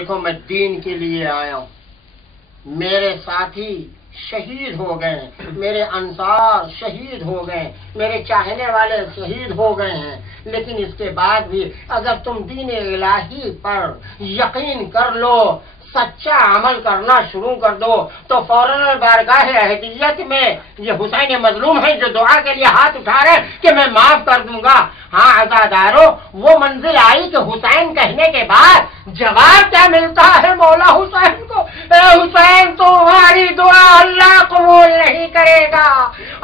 دیکھو میں دین کے لیے آیا ہوں، میرے ساتھی شہید ہو گئے، میرے انصار شہید ہو گئے، میرے چاہنے والے شہید ہو گئے ہیں، لیکن اس کے بعد بھی اگر تم دین الہی پر یقین کر لو، سچا عمل کرنا شروع کر دو تو فوراً بارگاہ اہدیت میں یہ حسین مظلوم ہے جو دعا کے لیے ہاتھ اٹھا رہے کہ میں معاف کر دوں گا۔ ہاں عزادارو، وہ منزل آئی کہ حسین کہنے کے بعد جواب کیا ملتا ہے مولا حسین کو؟ اے حسین تمہاری دعا اللہ قبول نہیں کرے گا۔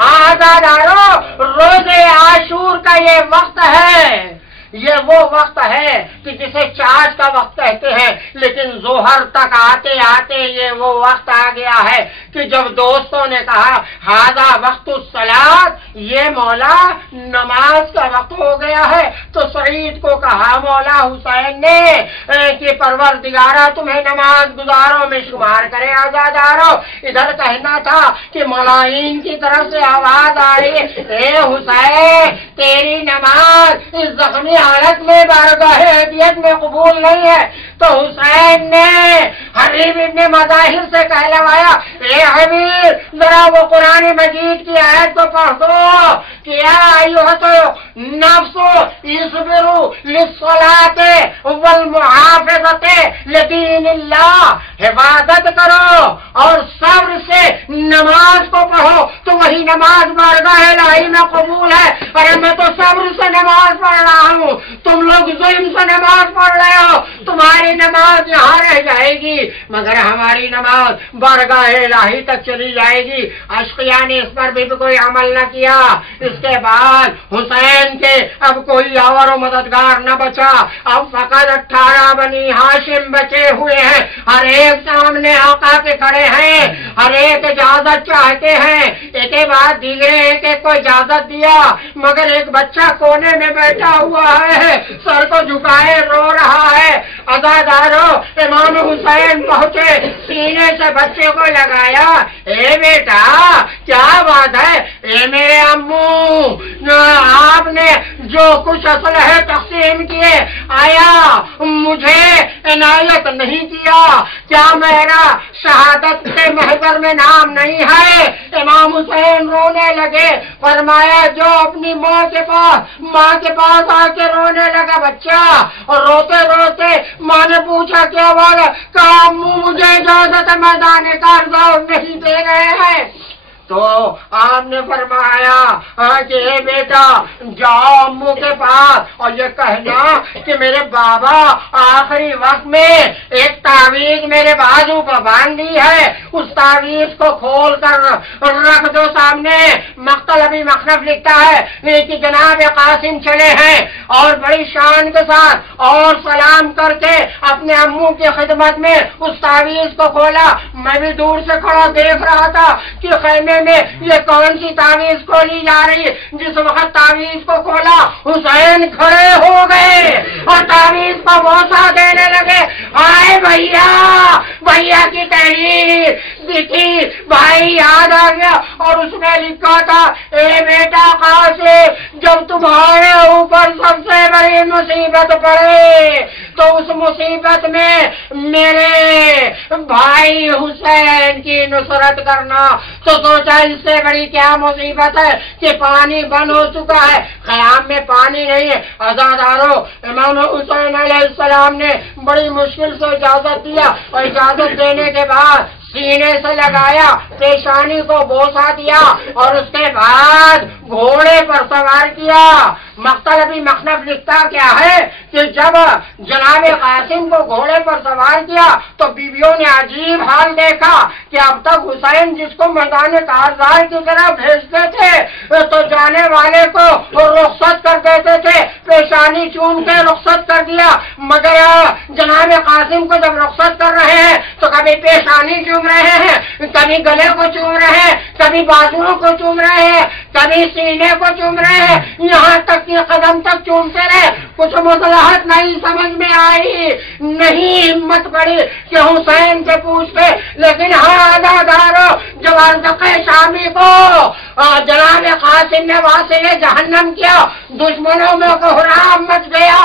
عزادارو، روز عاشور کا یہ وقت ہے، یہ وہ وقت ہے کہ جسے چاش کا وقت کہتے ہیں، لیکن ظہر تک آتے آتے یہ وہ وقت آ گیا ہے کہ جب دوستوں نے کہا ہاذا وقت الصلاۃ، یہ مولا نماز کا وقت ہو گیا ہے، تو سعید کو کہا مولا حسین نے کہ پروردگارا تمہیں نماز گزاروں میں شمار کرے۔ آزادارو، ادھر کہنا تھا کہ ملائین کی طرف سے آواز آئی، اے حسین تیری نماز اس زخمی حالت میں بارگاہ اہدیت میں قبول نہیں ہے۔ تو حسین نے حبیب ابن مظاہر سے کہلوایا، اے حبیب ذرا وہ قرآن مجید کی آیت کو پڑھ دو کہ یا ایھا النفس اصبروا للصلاۃ والمحافظۃ لدین اللہ، حفاظت کرو اور صبر سے نماز کو پڑھو تو وہی نماز بارگاہ الہی میں قبول ہے۔ ارے میں تو صبر سے نماز پڑھ رہا ہوں، تم لوگ ظلم سے نماز پڑھ رہے ہو، تمہاری نماز یہاں رہ جائے گی مگر ہماری نماز بارگاہ الہی تک چلی جائے گی۔ اشقیاء نے اس پر بھی کوئی عمل نہ کیا۔ اس کے بعد حسین کے اب کوئی اور مددگار نہ بچا، اب فقط 18 بنی ہاشم بچے ہوئے ہیں، ہر ایک سامنے آقا کے کھڑے ہیں، ہر ایک اجازت چاہتے ہیں، ایک کے بعد دیگرے ایک ایک کو اجازت دیا، مگر ایک بچہ کونے میں بیٹھا ہوا ہے، سر کو جھکائے رو رہا ہے۔ عزادارو، امام حسین پہنچے، سینے سے بچے کو لگایا، اے بیٹا کیا بات ہے؟ اے میرے امو، آپ نے جو کچھ اسلحے تقسیم کیے آیا مجھے عنایت نہیں کیا؟ کیا میرا شہادت کے محضر میں نام نہیں ہے؟ امام حسین رونے لگے، فرمایا جو اپنی ماں کے پاس آ کے رونے لگا بچہ، اور روتے روتے ماں نے پوچھا کیا بات ہے؟ کہا امو مجھے اجازت میدان کارزار نہیں دے رہے ہیں۔ تو آپ نے فرمایا کہ اے بیٹا جاؤ امو کے پاس اور یہ کہنا کہ میرے بابا آخری وقت میں ایک تعویذ میرے بازو پر باندھ دی ہے، اس تعویذ کو کھول کر رکھ دو سامنے۔ مقتل ابی مخنف لکھتا ہے کہ جناب قاسم چلے ہیں اور بڑی شان کے ساتھ اور سلام کر کے اپنے امو کی خدمت میں اس تعویذ کو کھولا۔ میں بھی دور سے کھڑا دیکھ رہا تھا کہ خیمے میں یہ کون سی تعویذ کھولی جا رہی ہے۔ جس وقت تعویذ کو کھولا حسین کھڑے ہو گئے اور تعویذ کو بوسہ دینے لگے، آئے بھیا کی تحریر دکھی، بھائی یاد آ گیا، اور اس میں لکھا تھا اے بیٹا قاسم جب تمہارے اوپر سب سے بڑی مصیبت پڑے تو اس مصیبت میں میرے بھائی حسین کی نصرت کرنا۔ تو سوچا اس سے بڑی کیا مصیبت ہے کہ پانی بند ہو چکا ہے، خیام میں پانی نہیں ہے۔ عزادارو، امام حسین علیہ السلام نے بڑی مشکل سے اجازت دیا، اور اجازت دینے کے بعد سینے سے لگایا، پیشانی کو بوسہ دیا، اور اس کے بعد گھوڑے پر سوار کیا۔ مقتل ابی مخنف لکھتا کیا ہے کہ جب جناب قاسم کو گھوڑے پر سوار کیا تو بیویوں نے عجیب حال دیکھا کہ اب تک حسین جس کو میدان کارزار کی طرف بھیجتے تھے تو جانے والے کو رخصت کر دیتے تھے، پیشانی چوم کے رخصت کر دیا، مگر جناب قاسم کو جب رخصت کر رہے ہیں تو کبھی پیشانی چوم رہے ہیں، کبھی گلے کو چوم رہے ہیں، کبھی بازوؤں کو چوم رہے ہیں، کبھی سینے کو چوم رہے ہیں، یہاں تک کہ قدم تک چومتے رہے۔ کچھ مصلحت نہیں سمجھ میں آئی، نہیں ہمت پڑی کہ حسین سے پوچھتے، لیکن ہاں عزادارو جب ارزق شامی کو جناب قاسم نے واصل جہنم کیا، دشمنوں میں کوہرام مچ گیا،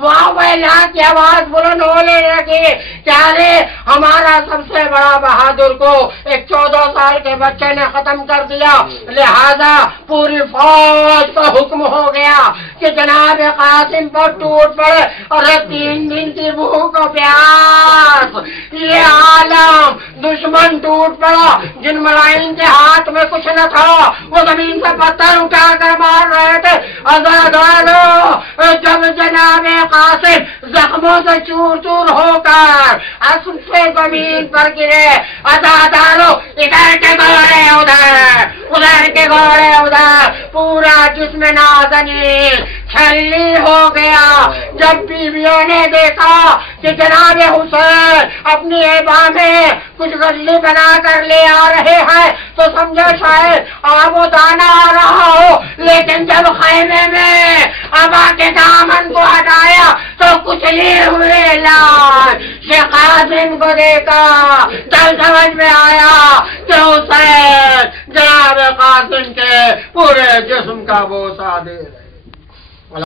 واہ کی آواز بلند ہونے لگی کہ ارے ہمارا سب سے بڑا بہادر کو ایک 14 سال کے بچے نے ختم کر دیا، لہذا پوری فوج کو حکم ہو گیا کہ جناب قاسم پر ٹوٹ پڑے اور 3 دن کی بھوک و پیاس، یہ عالم دشمن ٹوٹ پڑا۔ جن ملائن کے ہاتھ میں کچھ نہ تھا وہ زمین سے پتھر اٹھا کر مار رہے تھے۔ جب جناب قاسم زخموں سے چور چور ہو کر اسب سے زمین پر گرے، ادارو ادھر کے گھوڑے ادھر، ادھر کے گھوڑے ادھر، پورا جسم نازنین چھلنی ہو گیا۔ جب بیویوں نے دیکھا کہ جناب حسین اپنی ایبا میں کچھ غزلی بنا کر لے آ رہے ہیں تو سمجھا شاید آب و دانا آ رہا ہو، لیکن جب خیمے میں ابا کے دامن کو ہٹایا تو کچھ لیے ہوئے لال شیخ قاسم کو دیکھا، تب سمجھ میں آیا کہ حسین جناب قاسم کے پورے جسم کا بوسہ دے رہے۔